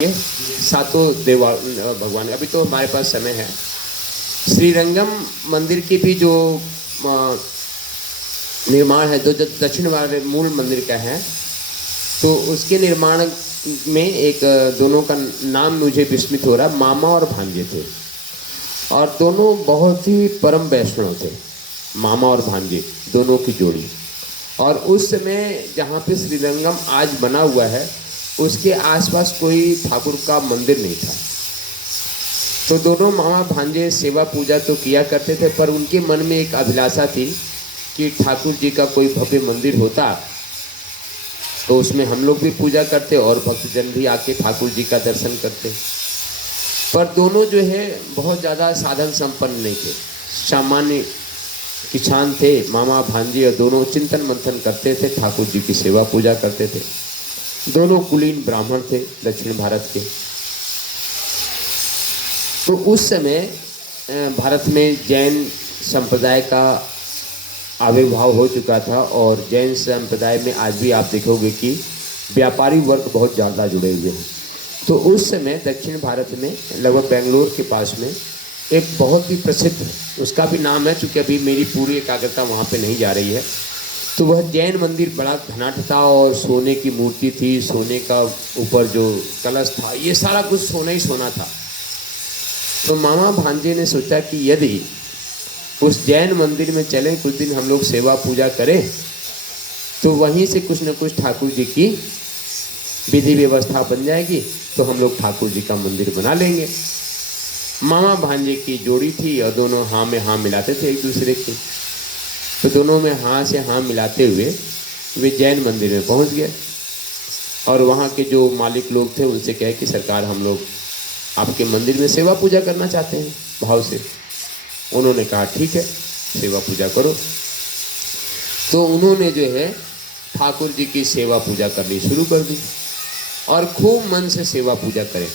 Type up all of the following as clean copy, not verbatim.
ये सातों देवा भगवान। अभी तो हमारे पास समय है। श्रीरंगम मंदिर की भी जो निर्माण है, जो दक्षिण वाले मूल मंदिर का है, तो उसके निर्माण में एक दोनों का नाम मुझे विस्मित हो रहा, मामा और भांजे थे, और दोनों बहुत ही परम वैष्णव थे। मामा और भांजे दोनों की जोड़ी। और उस समय जहाँ पे श्रीरंगम आज बना हुआ है, उसके आसपास कोई ठाकुर का मंदिर नहीं था। तो दोनों मामा भांजे सेवा पूजा तो किया करते थे, पर उनके मन में एक अभिलाषा थी कि ठाकुर जी का कोई भव्य मंदिर होता तो उसमें हम लोग भी पूजा करते और भक्तजन भी आके ठाकुर जी का दर्शन करते। पर दोनों जो है बहुत ज़्यादा साधन संपन्न नहीं थे, सामान्य किसान थे मामा भांजे, और दोनों चिंतन मंथन करते थे, ठाकुर जी की सेवा पूजा करते थे। दोनों कुलीन ब्राह्मण थे दक्षिण भारत के। तो उस समय भारत में जैन संप्रदाय का आविर्भाव हो चुका था, और जैन संप्रदाय में आज भी आप देखोगे कि व्यापारी वर्ग बहुत ज़्यादा जुड़े हुए हैं। तो उस समय दक्षिण भारत में लगभग बेंगलोर के पास में एक बहुत ही प्रसिद्ध, उसका भी नाम है, चूँकि अभी मेरी पूरी एकाग्रता वहाँ पे नहीं जा रही है, तो वह जैन मंदिर बड़ा घनाट था और सोने की मूर्ति थी, सोने का ऊपर जो कलश था, ये सारा कुछ सोना ही सोना था। तो मामा भांजे ने सोचा कि यदि उस जैन मंदिर में चलें, कुछ दिन हम लोग सेवा पूजा करें, तो वहीं से कुछ न कुछ ठाकुर जी की विधि व्यवस्था बन जाएगी, तो हम लोग ठाकुर जी का मंदिर बना लेंगे। मामा भांजे की जोड़ी थी और दोनों हाँ में हाँ मिलाते थे एक दूसरे के। तो दोनों में हाँ से हाँ मिलाते हुए वे जैन मंदिर में पहुंच गए, और वहाँ के जो मालिक लोग थे उनसे कहे कि सरकार, हम लोग आपके मंदिर में सेवा पूजा करना चाहते हैं भाव से। उन्होंने कहा ठीक है, सेवा पूजा करो। तो उन्होंने जो है ठाकुर जी की सेवा पूजा करनी शुरू कर दी, और खूब मन से सेवा पूजा करें।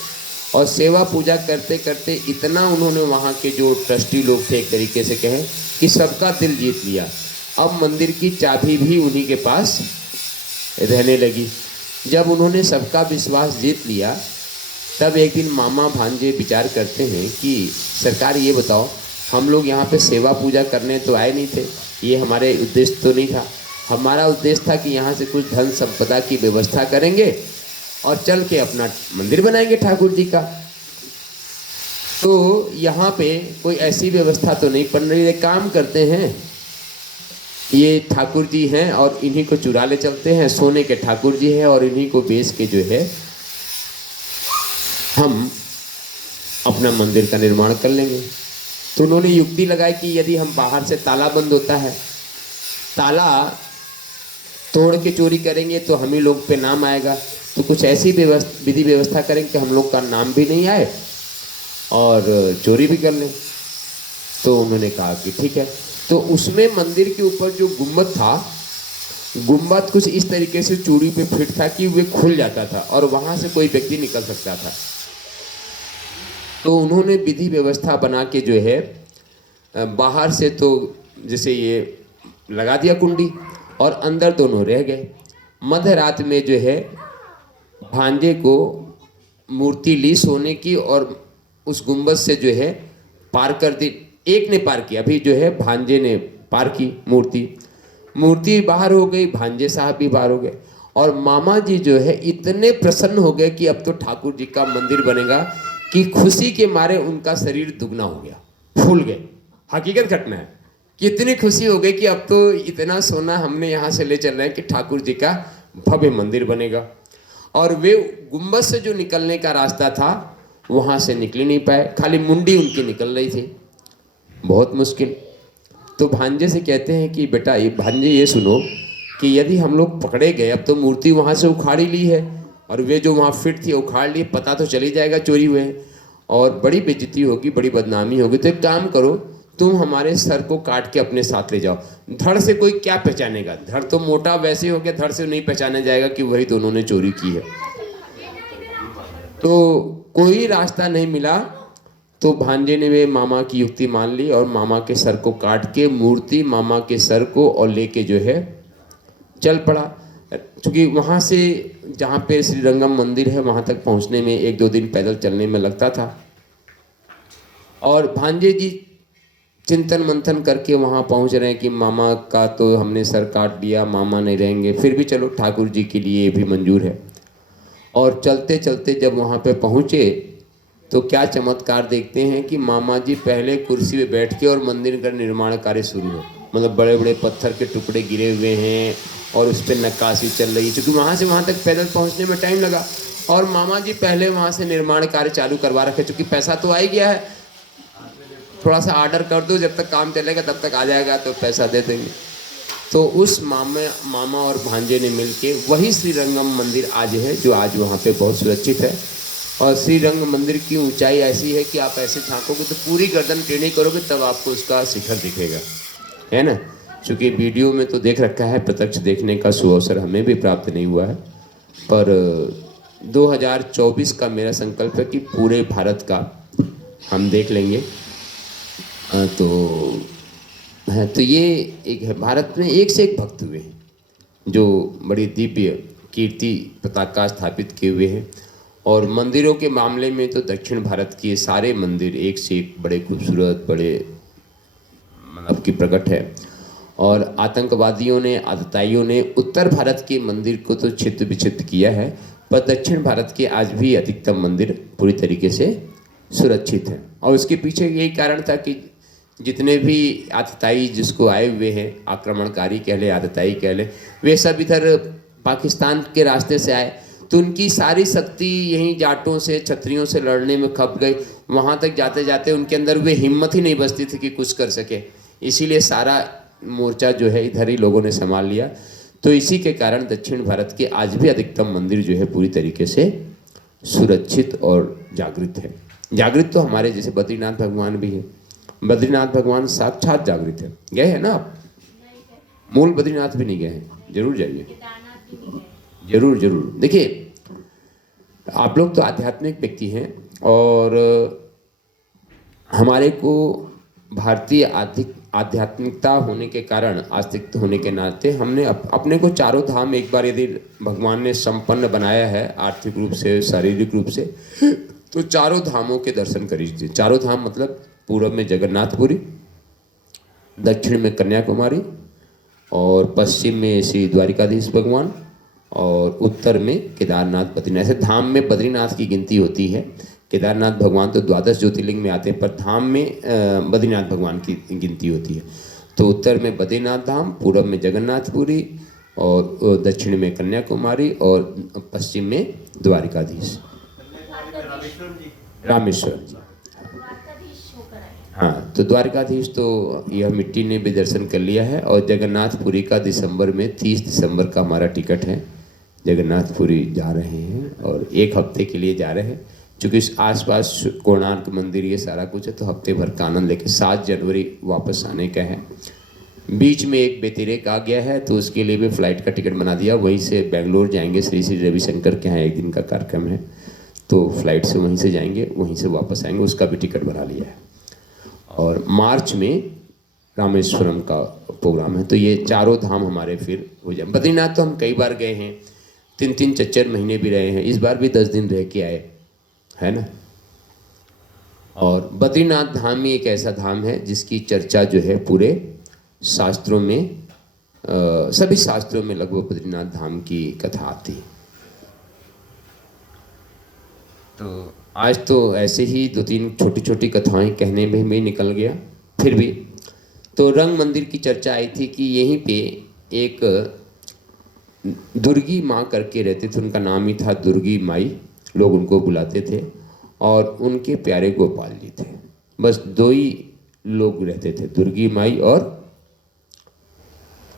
और सेवा पूजा करते करते इतना उन्होंने वहाँ के जो ट्रस्टी लोग थे, एक तरीके से कहें कि सबका दिल जीत लिया। अब मंदिर की चाबी भी उन्हीं के पास रहने लगी। जब उन्होंने सबका विश्वास जीत लिया, तब एक दिन मामा भांजे विचार करते हैं कि सरकार ये बताओ, हम लोग यहाँ पे सेवा पूजा करने तो आए नहीं थे, ये हमारे उद्देश्य तो नहीं था। हमारा उद्देश्य था कि यहाँ से कुछ धन संपदा की व्यवस्था करेंगे और चल के अपना मंदिर बनाएंगे ठाकुर जी का। तो यहाँ पे कोई ऐसी व्यवस्था तो नहीं बन रही है। काम करते हैं, ये ठाकुर जी हैं और इन्हीं को चुरा ले चलते हैं, सोने के ठाकुर जी हैं, और इन्हीं को बेच के जो है हम अपना मंदिर का निर्माण कर लेंगे। तो उन्होंने युक्ति लगाई कि यदि हम बाहर से ताला बंद होता है, ताला तोड़ के चोरी करेंगे तो हम ही लोग पे नाम आएगा, तो कुछ ऐसी विधि व्यवस्था करेंगे कि हम लोग का नाम भी नहीं आए और चोरी भी कर लें। तो उन्होंने कहा कि ठीक है। तो उसमें मंदिर के ऊपर जो गुम्बद था, गुम्बद कुछ इस तरीके से चूड़ी पे फिट था कि वे खुल जाता था और वहाँ से कोई व्यक्ति निकल सकता था। तो उन्होंने विधि व्यवस्था बना के जो है बाहर से तो जैसे ये लगा दिया कुंडी, और अंदर दोनों रह गए। मध्य रात में जो है भांजे को मूर्ति ली सोने की, और उस गुंबद से जो है पार कर दी। एक ने पार किया, अभी जो है भांजे ने पार की मूर्ति बाहर हो गई, भांजे साहब भी बाहर हो गए। और मामा जी जो है इतने प्रसन्न हो गए कि अब तो ठाकुर जी का मंदिर बनेगा, कि खुशी के मारे उनका शरीर दुगना हो गया, फूल गए। हकीकत घटना है कि इतनी खुशी हो गई कि अब तो इतना सोना हमने यहाँ से ले चल रहे हैं कि ठाकुर जी का भव्य मंदिर बनेगा। और वे गुंबद से जो निकलने का रास्ता था वहाँ से निकल नहीं पाए, खाली मुंडी उनकी निकल रही थी, बहुत मुश्किल। तो भांजे से कहते हैं कि बेटा, ये भांजे ये सुनो कि यदि हम लोग पकड़े गए, अब तो मूर्ति वहाँ से उखाड़ ही ली है, और वे जो वहाँ फिट थी उखाड़ ली, पता तो चल ही जाएगा चोरी हुए हैं, और बड़ी बेइज्जती होगी, बड़ी बदनामी होगी। तो एक काम करो, तुम हमारे सर को काट के अपने साथ ले जाओ। धड़ से कोई क्या पहचानेगा, धड़ तो मोटा वैसे हो गया, धड़ से नहीं पहचाना जाएगा कि वही दोनों ने चोरी की है। तो कोई रास्ता नहीं मिला, तो भांजे ने वे मामा की युक्ति मान ली, और मामा के सर को काट के मूर्ति मामा के सर को और लेके जो है चल पड़ा। चूँकि वहाँ से जहाँ पे श्री रंगम मंदिर है वहाँ तक पहुँचने में 1-2 दिन पैदल चलने में लगता था। और भांजे जी चिंतन मंथन करके वहाँ पहुँच रहे हैं कि मामा का तो हमने सर काट दिया, मामा नहीं रहेंगे, फिर भी चलो ठाकुर जी के लिए ये भी मंजूर है। और चलते चलते जब वहाँ पे पहुँचे तो क्या चमत्कार देखते हैं कि मामा जी पहले कुर्सी पे बैठ के और मंदिर का निर्माण कार्य शुरू है। मतलब बड़े बड़े पत्थर के टुकड़े गिरे हुए हैं और उस पर नक्काशी चल रही है, क्योंकि वहाँ से वहाँ तक पैदल पहुँचने में टाइम लगा। और मामा जी पहले वहाँ से निर्माण कार्य चालू करवा रखे, चूँकि पैसा तो आ ही गया है, थोड़ा सा ऑर्डर कर दो, जब तक काम चलेगा तब तक आ जाएगा तो पैसा दे देंगे। तो उस मामा और भांजे ने मिलके वही श्री रंगम मंदिर आज है, जो आज वहाँ पे बहुत सुरक्षित है। और श्री रंग मंदिर की ऊंचाई ऐसी है कि आप ऐसे झांकोगे तो पूरी गर्दन टेढ़ी करोगे तब आपको उसका शिखर दिखेगा, है ना। चूँकि वीडियो में तो देख रखा है, प्रत्यक्ष देखने का सुअवसर हमें भी प्राप्त नहीं हुआ है, पर 2024 का मेरा संकल्प है कि पूरे भारत का हम देख लेंगे। तो ये एक है, भारत में एक से एक भक्त हुए हैं जो बड़ी दिव्य कीर्ति पताका स्थापित किए हुए हैं। और मंदिरों के मामले में तो दक्षिण भारत के सारे मंदिर एक से एक बड़े खूबसूरत, बड़े मतलब की प्रकट है। और आतंकवादियों ने, आतताइयों ने उत्तर भारत के मंदिर को तो छिन्न विच्छिन्न किया है, पर दक्षिण भारत के आज भी अधिकतम मंदिर पूरी तरीके से सुरक्षित हैं। और उसके पीछे यही कारण था कि जितने भी आतताई जिसको आए हुए हैं, आक्रमणकारी कह ले, आतताई कह ले, वे सब इधर पाकिस्तान के रास्ते से आए, तो उनकी सारी शक्ति यहीं जाटों से, क्षत्रियों से लड़ने में खप गई। वहाँ तक जाते जाते उनके अंदर वे हिम्मत ही नहीं बचती थी कि कुछ कर सके, इसीलिए सारा मोर्चा जो है इधर ही लोगों ने संभाल लिया। तो इसी के कारण दक्षिण भारत के आज भी अधिकतम मंदिर जो है पूरी तरीके से सुरक्षित और जागृत है। जागृत तो हमारे जैसे बद्रीनाथ भगवान भी है, बद्रीनाथ भगवान साक्षात जागृत है। गए हैं ना आप? मूल बद्रीनाथ भी नहीं गए हैं, जरूर जाइए, जरूर जरूर। देखिए आप लोग तो आध्यात्मिक व्यक्ति हैं और हमारे को भारतीय आध्यात्मिकता होने के कारण, आस्तिक होने के नाते हमने अपने को चारों धाम एक बार यदि भगवान ने संपन्न बनाया है आर्थिक रूप से, शारीरिक रूप से, तो चारों धामों के दर्शन कर लीजिए। चारों धाम मतलब पूर्व में जगन्नाथपुरी, दक्षिण में कन्याकुमारी और पश्चिम में श्री द्वारिकाधीश भगवान और उत्तर में केदारनाथ, बद्रीनाथ। ऐसे धाम में बद्रीनाथ की गिनती होती है। केदारनाथ भगवान तो 12 ज्योतिर्लिंग में आते हैं, पर धाम में बद्रीनाथ भगवान की गिनती होती है। तो उत्तर में बद्रीनाथ धाम, पूर्व में जगन्नाथपुरी और दक्षिण में कन्याकुमारी और पश्चिम में द्वारिकाधीश, रामेश्वर जी। हाँ, तो द्वारिकाधीश तो यह मिट्टी ने भी दर्शन कर लिया है। और जगन्नाथपुरी का दिसंबर में 30 दिसंबर का हमारा टिकट है, जगन्नाथपुरी जा रहे हैं और 1 हफ्ते के लिए जा रहे हैं। चूँकि इस आसपास कोणार्क मंदिर ये सारा कुछ है, तो हफ्ते भर का आनंद लेके 7 जनवरी वापस आने का है। बीच में एक व्यतिरेक आ गया है तो उसके लिए भी फ़्लाइट का टिकट बना दिया, वहीं से बेंगलोर जाएंगे, श्री श्री रविशंकर के यहाँ 1 दिन का कार्यक्रम है, तो फ्लाइट से वहीं से जाएंगे, वहीं से वापस आएंगे, उसका भी टिकट बना लिया है। और मार्च में रामेश्वरम का प्रोग्राम है। तो ये चारों धाम हमारे फिर हो जाए। बद्रीनाथ तो हम कई बार गए हैं, 3-3, 4-4 महीने भी रहे हैं, इस बार भी 10 दिन रह के आए, है ना। और बद्रीनाथ धाम ही एक ऐसा धाम है जिसकी चर्चा जो है पूरे शास्त्रों में, सभी शास्त्रों में लगभग बद्रीनाथ धाम की कथा आती है। तो आज तो ऐसे ही 2-3 छोटी छोटी कथाएं कहने में भी निकल गया। फिर भी तो रंग मंदिर की चर्चा आई थी कि यहीं पे एक दुर्गी माँ करके रहते थे, उनका नाम ही था दुर्गी माई, लोग उनको बुलाते थे। और उनके प्यारे गोपाल जी थे, बस 2 ही लोग रहते थे, दुर्गी माई और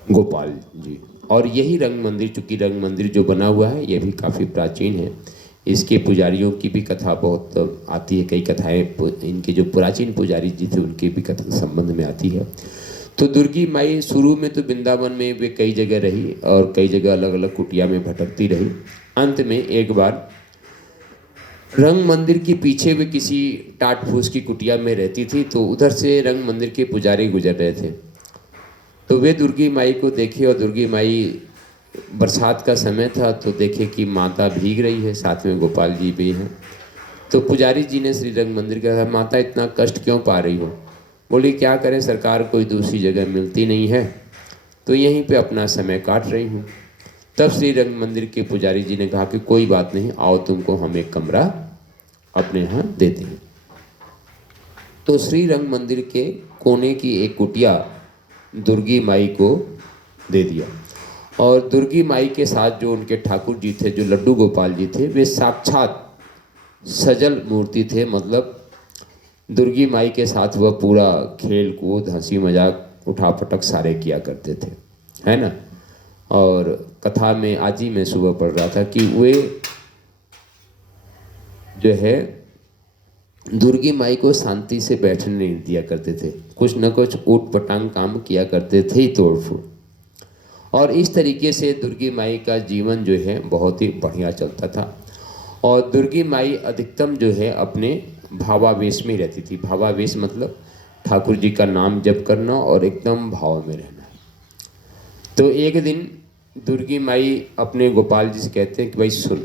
गोपाल जी। और यही रंग मंदिर, चूँकि रंग मंदिर जो बना हुआ है ये भी काफ़ी प्राचीन है, इसके पुजारियों की भी कथा बहुत आती है, कई कथाएं इनके जो प्राचीन पुजारी जी थे उनके भी कथा संबंध में आती है। तो दुर्गी माई शुरू में तो वृंदावन में वे कई जगह रही और कई जगह अलग अलग कुटिया में भटकती रही। अंत में एक बार रंग मंदिर के पीछे वे किसी टाट फूस की कुटिया में रहती थी, तो उधर से रंग मंदिर के पुजारी गुजर रहे थे, तो वे दुर्गी माई को देखे और दुर्गी माई बरसात का समय था तो देखे कि माता भीग रही है, साथ में गोपाल जी भी हैं। तो पुजारी जी ने श्री रंग मंदिर का कहा, माता इतना कष्ट क्यों पा रही हो? बोली क्या करें सरकार, कोई दूसरी जगह मिलती नहीं है तो यहीं पे अपना समय काट रही हूँ। तब श्री रंग मंदिर के पुजारी जी ने कहा कि कोई बात नहीं, आओ तुमको हम एक कमरा अपने यहाँ देते हैं। तो श्री रंग मंदिर के कोने की एक कुटिया दुर्गी माई को दे दिया। और दुर्गी माई के साथ जो उनके ठाकुर जी थे, जो लड्डू गोपाल जी थे, वे साक्षात सजल मूर्ति थे। मतलब दुर्गी माई के साथ वह पूरा खेल कूद हंसी मजाक उठापटक सारे किया करते थे, है ना। और कथा में आज ही मैं सुबह पढ़ रहा था कि वे जो है दुर्गी माई को शांति से बैठने नहीं दिया करते थे, कुछ न कुछ ऊट पटांग काम किया करते थे ही, तोड़ फोड़। और इस तरीके से दुर्गी माई का जीवन जो है बहुत ही बढ़िया चलता था। और दुर्गी माई अधिकतम जो है अपने भावावेश में रहती थी। भावावेश मतलब ठाकुर जी का नाम जप करना और एकदम भाव में रहना। तो एक दिन दुर्गी माई अपने गोपाल जी से कहते हैं कि भाई सुन,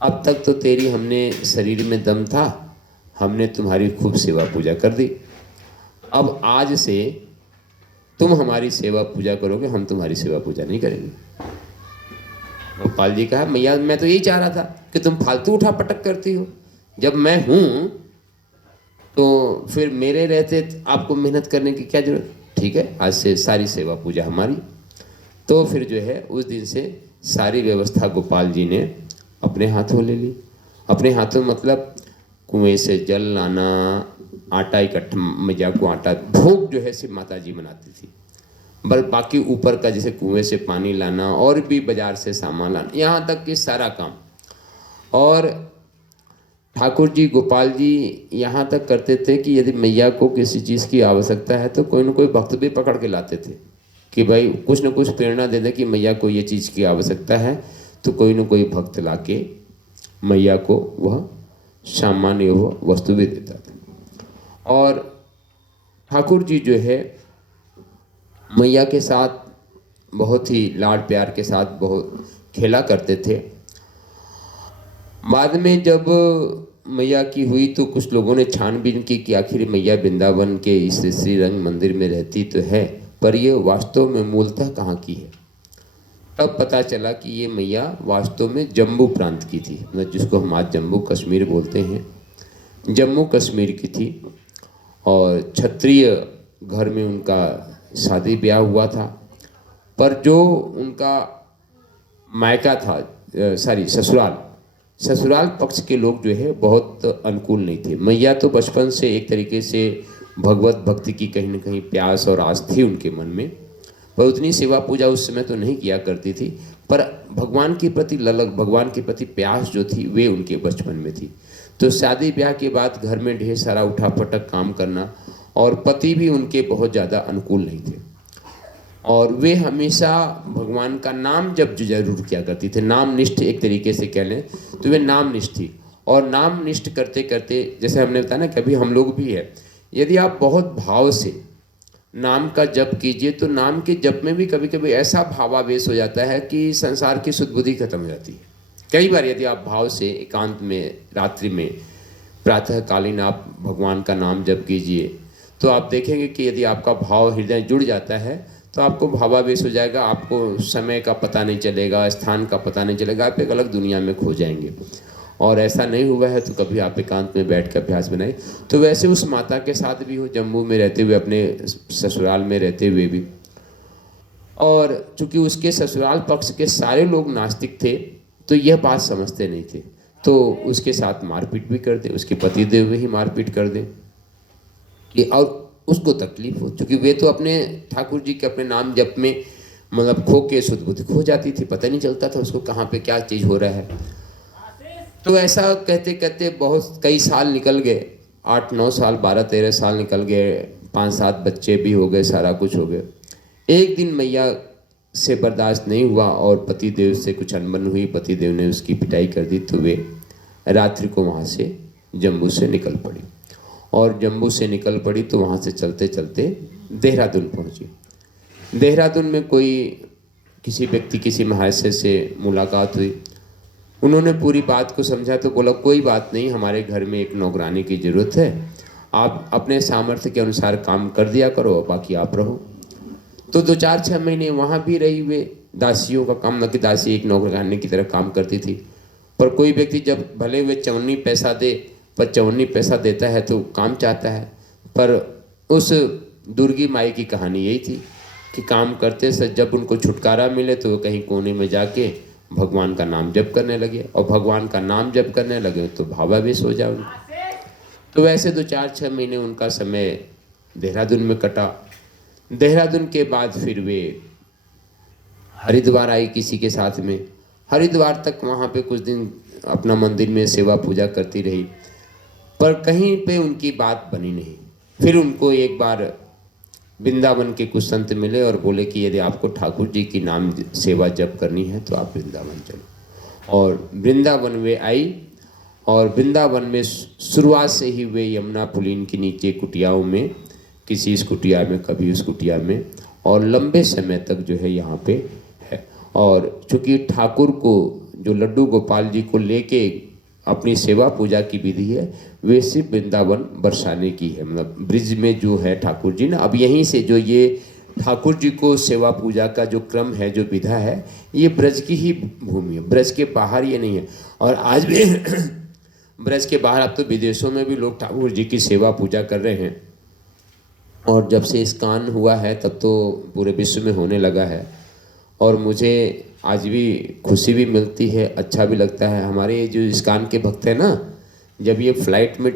अब तक तो तेरी हमने शरीर में दम था, हमने तुम्हारी खूब सेवा पूजा कर दी, अब आज से तुम हमारी सेवा पूजा करोगे, हम तुम्हारी सेवा पूजा नहीं करेंगे। गोपाल जी कहा, मैया मैं तो यही चाह रहा था कि तुम फालतू उठा पटक करती हो, जब मैं हूँ तो फिर मेरे रहते आपको मेहनत करने की क्या जरूरत। ठीक है, आज से सारी सेवा पूजा हमारी। तो फिर जो है उस दिन से सारी व्यवस्था गोपाल जी ने अपने हाथों ले ली। अपने हाथों मतलब कुएं से जल लाना, आटा इकट्ठा, मैया को आटा, भोग जो है सिर्फ माता जी बनाती थी, बल बाकी ऊपर का जैसे कुएं से पानी लाना और भी बाजार से सामान लाना, यहाँ तक कि सारा काम। और ठाकुर जी गोपाल जी यहाँ तक करते थे कि यदि मैया को किसी चीज़ की आवश्यकता है तो कोई न कोई भक्त भी पकड़ के लाते थे कि भाई कुछ न कुछ प्रेरणा दे दे कि मैया को ये चीज़ की आवश्यकता है, तो कोई न कोई भक्त लाके मैया को वह सामान्य वह वस्तु भी देता था। और ठाकुर जी जो है मैया के साथ बहुत ही लाड प्यार के साथ बहुत खेला करते थे। बाद में जब मैया की हुई तो कुछ लोगों ने छानबीन की कि आखिर मैया वृंदावन के इस श्री रंग मंदिर में रहती तो है, पर ये वास्तव में मूलतः कहाँ की है। तब पता चला कि ये मैया वास्तव में जम्मू प्रांत की थी, मतलब जिसको हम आज जम्मू कश्मीर बोलते हैं, जम्मू कश्मीर की थी। और क्षत्रिय घर में उनका शादी ब्याह हुआ था, पर जो उनका मायका था, ससुराल पक्ष के लोग जो है बहुत अनुकूल नहीं थे। मैया तो बचपन से एक तरीके से भगवत भक्ति की कहीं न कहीं प्यास और आस थी उनके मन में, पर उतनी सेवा पूजा उस समय तो नहीं किया करती थी, पर भगवान के प्रति ललक, भगवान के प्रति प्यास जो थी वे उनके बचपन में थी। तो शादी ब्याह के बाद घर में ढेर सारा उठापटक काम करना, और पति भी उनके बहुत ज़्यादा अनुकूल नहीं थे। और वे हमेशा भगवान का नाम जब जरूर किया करती थे, नाम निष्ठ एक तरीके से कह लें तो वे नाम निष्ठ थी। और नाम निष्ठ करते करते जैसे हमने बताया ना, कभी हम लोग भी है, यदि आप बहुत भाव से नाम का जप कीजिए तो नाम के जप में भी कभी कभी ऐसा भावावेश हो जाता है कि संसार की सुध-बुद्धि खत्म हो जाती है। कई बार यदि आप भाव से एकांत में रात्रि में प्रातःकालीन आप भगवान का नाम जप कीजिए तो आप देखेंगे कि यदि आपका भाव हृदय जुड़ जाता है तो आपको भावावेश हो जाएगा, आपको समय का पता नहीं चलेगा, स्थान का पता नहीं चलेगा, आप एक अलग दुनिया में खो जाएंगे। और ऐसा नहीं हुआ है तो कभी आप एकांत में बैठ कर अभ्यास बनाए। तो वैसे उस माता के साथ भी हो, जम्मू में रहते हुए, अपने ससुराल में रहते हुए भी। और चूंकि उसके ससुराल पक्ष के सारे लोग नास्तिक थे तो यह बात समझते नहीं थे, तो उसके साथ मारपीट भी कर दे, उसके पतिदेव ही मारपीट कर दे कि, और उसको तकलीफ हो, क्योंकि वे तो अपने ठाकुर जी के अपने नाम जप में मतलब खो के शुद्ध बुद्धि खो जाती थी, पता नहीं चलता था उसको कहाँ पे क्या चीज़ हो रहा है। तो ऐसा कहते कहते बहुत कई साल निकल गए, 8-9 साल, 12-13 साल निकल गए, 5-7 बच्चे भी हो गए, सारा कुछ हो गया। एक दिन मैया से बर्दाश्त नहीं हुआ और पतिदेव से कुछ अनबन हुई, पतिदेव ने उसकी पिटाई कर दी, तो वे रात्रि को वहाँ से जम्मू से निकल पड़ी। और जम्मू से निकल पड़ी तो वहाँ से चलते चलते देहरादून पहुँची। देहरादून में कोई किसी व्यक्ति किसी महाशय से मुलाकात हुई, उन्होंने पूरी बात को समझा तो बोला कोई बात नहीं, हमारे घर में एक नौकरानी की ज़रूरत है, आप अपने सामर्थ्य के अनुसार काम कर दिया करो, बाकी आप रहो। तो 2-4-6 महीने वहाँ भी रही वे दासियों का काम, न कि दासी एक नौकरानी की तरह काम करती थी। पर कोई व्यक्ति जब भले वे चवन्नी पैसा दे, पर चवन्नी पैसा देता है तो काम चाहता है। पर उस दुर्गी माई की कहानी यही थी कि काम करते से जब उनको छुटकारा मिले तो वो कहीं कोने में जाके भगवान का नाम जप करने लगे, और भगवान का नाम जप करने लगे तो भावावेश हो जाए। तो वैसे 2-4-6 महीने उनका समय देहरादून में कटा। देहरादून के बाद फिर वे हरिद्वार आई किसी के साथ में। हरिद्वार तक वहाँ पे कुछ दिन अपना मंदिर में सेवा पूजा करती रही, पर कहीं पे उनकी बात बनी नहीं। फिर उनको एक बार वृंदावन के कुछ संत मिले और बोले कि यदि आपको ठाकुर जी की नाम सेवा जप करनी है तो आप वृंदावन चलो। और वृंदावन वे आई, और वृंदावन में शुरुआत से ही वे यमुना पुलीन के नीचे कुटियाओं में, किसी इस कुटिया में कभी उस कुटिया में, और लंबे समय तक जो है यहाँ पे है। और चूँकि ठाकुर को जो लड्डू गोपाल जी को लेके अपनी सेवा पूजा की विधि है, वे सिर्फ वृंदावन बरसाने की है। मतलब ब्रिज में जो है ठाकुर जी ना, अब यहीं से जो ये ठाकुर जी को सेवा पूजा का जो क्रम है, जो विधा है, ये ब्रज की ही भूमि है, ब्रज के बाहर ये नहीं है। और आज भी ब्रज के बाहर, अब तो विदेशों में भी लोग ठाकुर जी की सेवा पूजा कर रहे हैं। और जब से इस्कान हुआ है तब तो पूरे विश्व में होने लगा है, और मुझे आज भी खुशी भी मिलती है, अच्छा भी लगता है। हमारे जो इस्कान के भक्त हैं ना, जब ये फ्लाइट में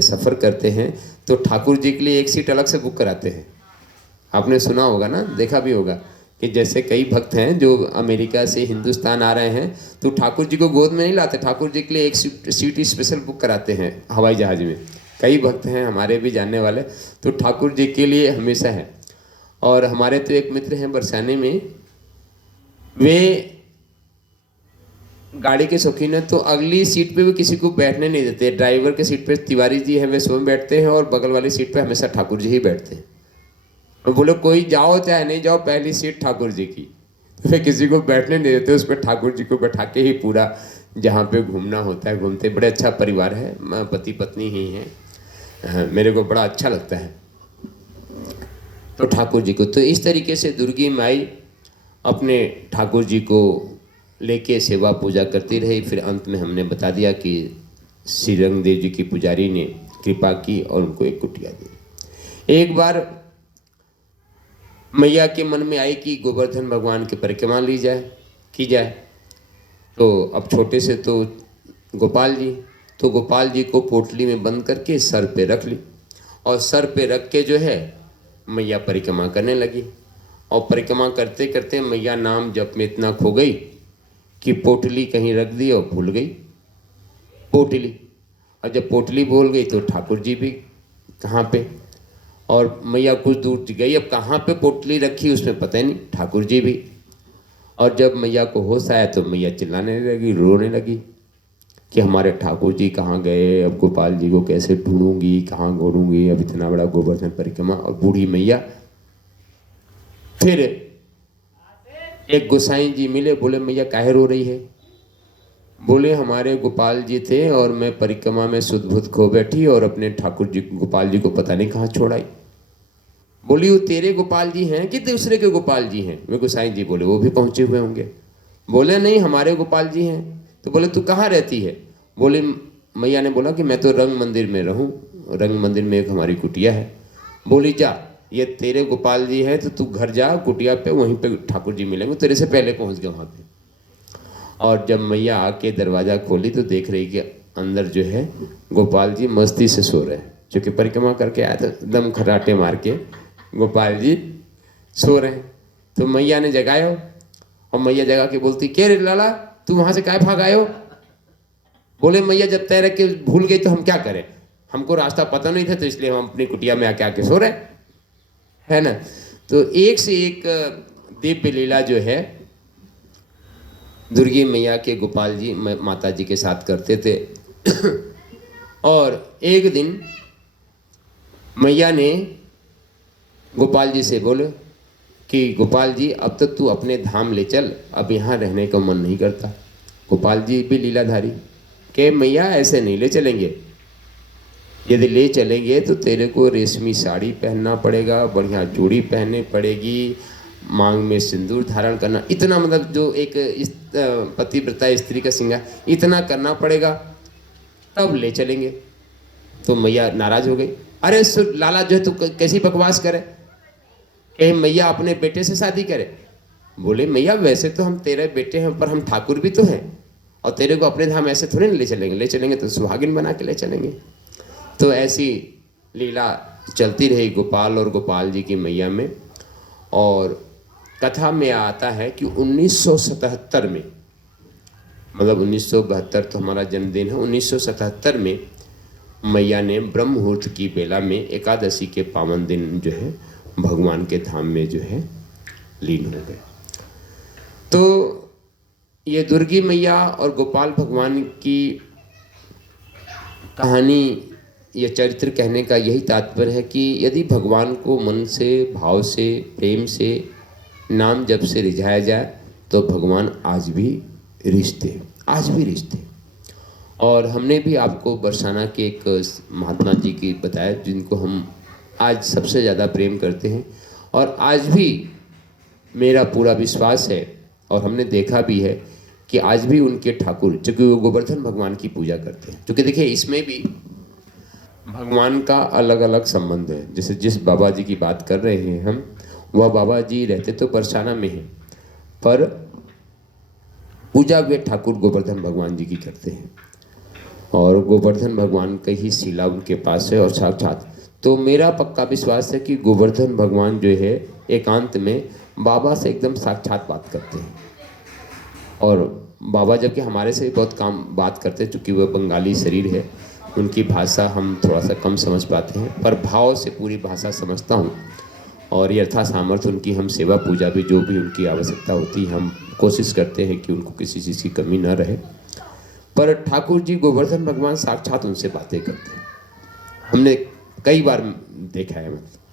सफ़र करते हैं तो ठाकुर जी के लिए एक सीट अलग से बुक कराते हैं। आपने सुना होगा ना, देखा भी होगा कि जैसे कई भक्त हैं जो अमेरिका से हिंदुस्तान आ रहे हैं तो ठाकुर जी को गोद में नहीं लाते, ठाकुर जी के लिए एक सीट स्पेशल बुक कराते हैं हवाई जहाज़ में। कई भक्त हैं हमारे भी जानने वाले, तो ठाकुर जी के लिए हमेशा है। और हमारे तो एक मित्र हैं बरसाने में, वे गाड़ी के शौकीन है, तो अगली सीट पे भी किसी को बैठने नहीं देते। ड्राइवर के सीट पे तिवारी जी हैं, वे स्वयं बैठते हैं, और बगल वाली सीट पे हमेशा ठाकुर जी ही बैठते हैं। और बोले कोई जाओ चाहे नहीं जाओ, पहली सीट ठाकुर जी की। तो वे किसी को बैठने नहीं देते, उस पर ठाकुर जी को बैठा के ही पूरा जहाँ पे घूमना होता है घूमते। बड़े अच्छा परिवार है, पति पत्नी ही हैं, मेरे को बड़ा अच्छा लगता है। तो ठाकुर जी को तो इस तरीके से दुर्गी माई अपने ठाकुर जी को लेके सेवा पूजा करती रही। फिर अंत में हमने बता दिया कि श्री रंगदेव जी की पुजारी ने कृपा की और उनको एक कुटिया दी। एक बार मैया के मन में आई कि गोवर्धन भगवान की परिक्रमा ली जाए, की जाए। तो अब छोटे से तो गोपाल जी, तो गोपाल जी को पोटली में बंद करके सर पे रख ली, और सर पे रख के जो है मैया परिक्रमा करने लगी। और परिक्रमा करते करते मैया नाम जप में इतना खो गई कि पोटली कहीं रख दी और भूल गई पोटली। और जब पोटली भूल गई तो ठाकुर जी भी कहाँ पे, और मैया कुछ दूर गई, अब कहाँ पे पोटली रखी उसमें पता ही नहीं, ठाकुर जी भी। और जब मैया को होश आया तो मैया चिल्लाने लगी, रोने लगी कि हमारे ठाकुर जी कहाँ गए, अब गोपाल जी को कैसे ढूंढूंगी, कहाँ ढूंढूंगी, अब इतना बड़ा गोवर्धन परिक्रमा। और बूढ़ी मैया। फिर एक गोसाई जी मिले, बोले मैया काहे रो रही है? बोले हमारे गोपाल जी थे और मैं परिक्रमा में सुध बुध खो बैठी और अपने ठाकुर जी गोपाल जी को पता नहीं कहाँ छोड़ आई। बोली वो तेरे गोपाल जी हैं कि दूसरे के गोपाल जी हैं? वे गोसाई जी बोले वो भी पहुंचे हुए होंगे। बोले नहीं हमारे गोपाल जी हैं। तो बोले तू कहाँ रहती है? बोले मैया ने बोला कि मैं तो रंग मंदिर में रहूं, रंग मंदिर में एक हमारी कुटिया है। बोली जा, ये तेरे गोपाल जी हैं तो तू घर जा कुटिया पे, वहीं पे ठाकुर जी मिलेंगे, तेरे से पहले पहुंच गए वहाँ पे। और जब मैया आके दरवाज़ा खोली तो देख रही कि अंदर जो है गोपाल जी मस्ती से सो रहे हैं, क्योंकि परिक्रमा करके आया था, दम खराटे मार के गोपाल जी सो रहे हैं। तो मैया ने जगाया, और मैया जगा के बोलती के रे लाला तू वहाँ से काय भाग आयो? बोले मैया जब तैर के भूल गई तो हम क्या करें, हमको रास्ता पता नहीं था तो इसलिए हम अपनी कुटिया में आके आके सो रहे है ना। तो एक से एक दिव्य लीला जो है दुर्गी मैया के गोपाल जी माता जी के साथ करते थे। और एक दिन मैया ने गोपाल जी से बोले कि गोपाल जी अब तो तू अपने धाम ले चल, अब यहाँ रहने का मन नहीं करता। गोपाल जी भी लीलाधारी के मैया ऐसे नहीं ले चलेंगे, यदि ले चलेंगे तो तेरे को रेशमी साड़ी पहनना पड़ेगा, बढ़िया चूड़ी पहननी पड़ेगी, मांग में सिंदूर धारण करना, इतना मतलब जो एक पतिव्रता स्त्री का श्रृंगार इतना करना पड़ेगा, तब ले चलेंगे। तो मैया नाराज हो गई। अरे लाला जो है तू कैसी बकवास करे, कहीं मैया अपने बेटे से शादी करे। बोले मैया वैसे तो हम तेरे बेटे हैं, पर हम ठाकुर भी तो हैं, और तेरे को अपने धाम ऐसे थोड़े ले चलेंगे, ले चलेंगे तो सुहागिन बना के ले चलेंगे। तो ऐसी लीला चलती रही गोपाल और गोपाल जी की मैया में। और कथा में आता है कि 1977 में, मतलब 1972 तो हमारा जन्मदिन है, 1977 में मैया ने ब्रह्म मुहूर्त की बेला में एकादशी के पावन दिन जो है भगवान के धाम में जो है लीन हो गए। तो ये दुर्गी मैया और गोपाल भगवान की कहानी, ये चरित्र कहने का यही तात्पर्य है कि यदि भगवान को मन से, भाव से, प्रेम से, नाम जप से रिझाया जाए तो भगवान आज भी रिश्ते, आज भी रिश्ते। और हमने भी आपको बरसाना के एक महात्मा जी की बताया जिनको हम आज सबसे ज़्यादा प्रेम करते हैं, और आज भी मेरा पूरा विश्वास है और हमने देखा भी है कि आज भी उनके ठाकुर, चूँकि वो गोवर्धन भगवान की पूजा करते हैं, क्योंकि देखिए इसमें भी भगवान का अलग अलग संबंध है। जैसे जिस बाबा जी की बात कर रहे हैं हम, वह बाबा जी रहते तो बरसाना में हैं, पर पूजा वे ठाकुर गोवर्धन भगवान जी की करते हैं, और गोवर्धन भगवान का ही शिला उनके पास है और साक्षात। तो मेरा पक्का विश्वास है कि गोवर्धन भगवान जो है एकांत में बाबा से एकदम साक्षात बात करते हैं। और बाबा जबकि हमारे से बहुत कम बात करते हैं, चूँकि वह बंगाली शरीर है, उनकी भाषा हम थोड़ा सा कम समझ पाते हैं, पर भाव से पूरी भाषा समझता हूँ। और यथा सामर्थ्य उनकी हम सेवा पूजा भी, जो भी उनकी आवश्यकता होती है, हम कोशिश करते हैं कि उनको किसी चीज़ की कमी न रहे। पर ठाकुर जी गोवर्धन भगवान साक्षात उनसे बातें करते हैं, हमने कई बार देखा है। मतलब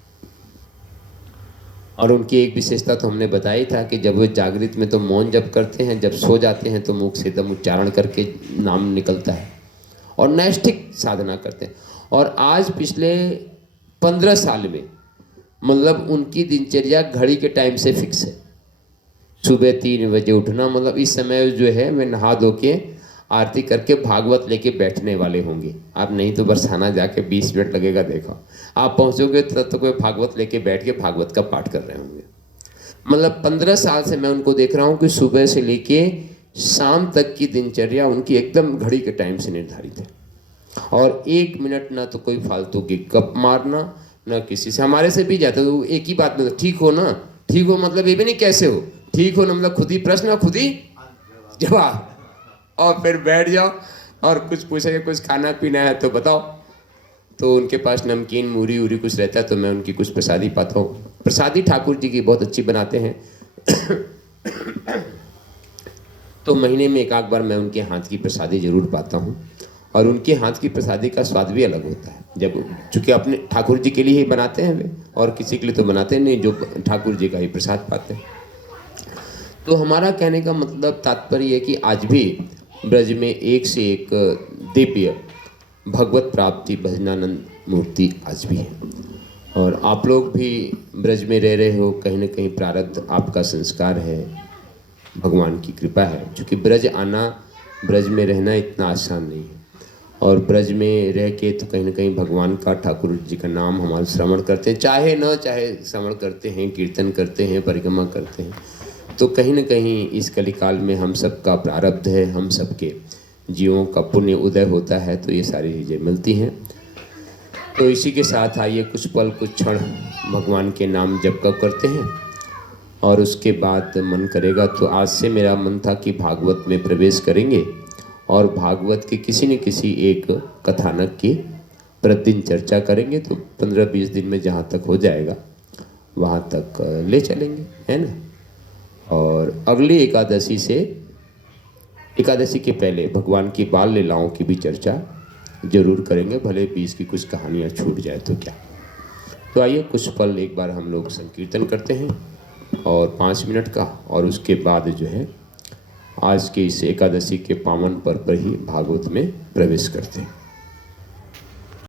और उनकी एक विशेषता तो हमने बताई था कि जब वो जागृत में तो मौन जप करते हैं, जब सो जाते हैं तो मुख से एकदम उच्चारण करके नाम निकलता है, और नैष्ठिक साधना करते हैं। और आज पिछले 15 साल में मतलब उनकी दिनचर्या घड़ी के टाइम से फिक्स है, सुबह 3 बजे उठना, मतलब इस समय जो है वे नहा धो के आरती करके भागवत लेके बैठने वाले होंगे। आप नहीं तो बरसाना जाके 20 मिनट लगेगा, देखो आप पहुंचोगे तब तक वे भागवत लेके बैठ के भागवत का पाठ कर रहे होंगे। मतलब 15 साल से मैं उनको देख रहा हूँ कि सुबह से लेके शाम तक की दिनचर्या उनकी एकदम घड़ी के टाइम से निर्धारित है, और 1 मिनट ना तो कोई फालतू की गप मारना, ना किसी से। हमारे से भी जाते हो एक ही बात में, ठीक हो ना, ठीक हो मतलब ये भी नहीं कैसे हो, ठीक हो ना मतलब खुद ही प्रश्न खुद ही जवाब, और फिर बैठ जाओ और कुछ पूछेंगे, कुछ खाना पीना है तो बताओ। तो उनके पास नमकीन मूरी उरी कुछ रहता है तो मैं उनकी कुछ प्रसादी पाता हूँ। प्रसादी ठाकुर जी की बहुत अच्छी बनाते हैं। तो महीने में एक आध बार मैं उनके हाथ की प्रसादी जरूर पाता हूँ, और उनके हाथ की प्रसादी का स्वाद भी अलग होता है। जब चूँकि अपने ठाकुर जी के लिए ही बनाते हैं वे, और किसी के लिए तो बनाते नहीं, जो ठाकुर जी का ही प्रसाद पाते हैं। तो हमारा कहने का मतलब तात्पर्य है कि आज भी ब्रज में एक से एक दिव्य भगवत प्राप्ति भजनानंद मूर्ति आज भी है। और आप लोग भी ब्रज में रह रहे हो, कहीं ना कहीं प्रारब्ध आपका संस्कार है, भगवान की कृपा है। क्योंकि ब्रज आना, ब्रज में रहना इतना आसान नहीं है, और ब्रज में रह के तो कहीं ना कहीं भगवान का, ठाकुर जी का नाम हमारा श्रवण करते हैं, चाहे न चाहे श्रवण करते हैं, कीर्तन करते हैं, परिक्रमा करते हैं। तो कहीं ना कहीं इस कलिकाल में हम सबका प्रारब्ध है, हम सबके जीवों का पुण्य उदय होता है, तो ये सारी चीज़ें मिलती हैं। तो इसी के साथ आइए कुछ पल कुछ क्षण भगवान के नाम जप करते हैं, और उसके बाद मन करेगा तो आज से मेरा मन था कि भागवत में प्रवेश करेंगे, और भागवत के किसी न किसी एक कथानक की प्रतिदिन चर्चा करेंगे। तो 15-20 दिन में जहाँ तक हो जाएगा वहाँ तक ले चलेंगे, है ना। और अगली एकादशी से, एकादशी के पहले भगवान की बाल लीलाओं की भी चर्चा जरूर करेंगे, भले बीच की कुछ कहानियाँ छूट जाए तो क्या। तो आइए कुछ पल एक बार हम लोग संकीर्तन करते हैं। और 5 मिनट का, और उसके बाद जो है आज के इस एकादशी के पावन पर्व पर ही भागवत में प्रवेश करते हैं।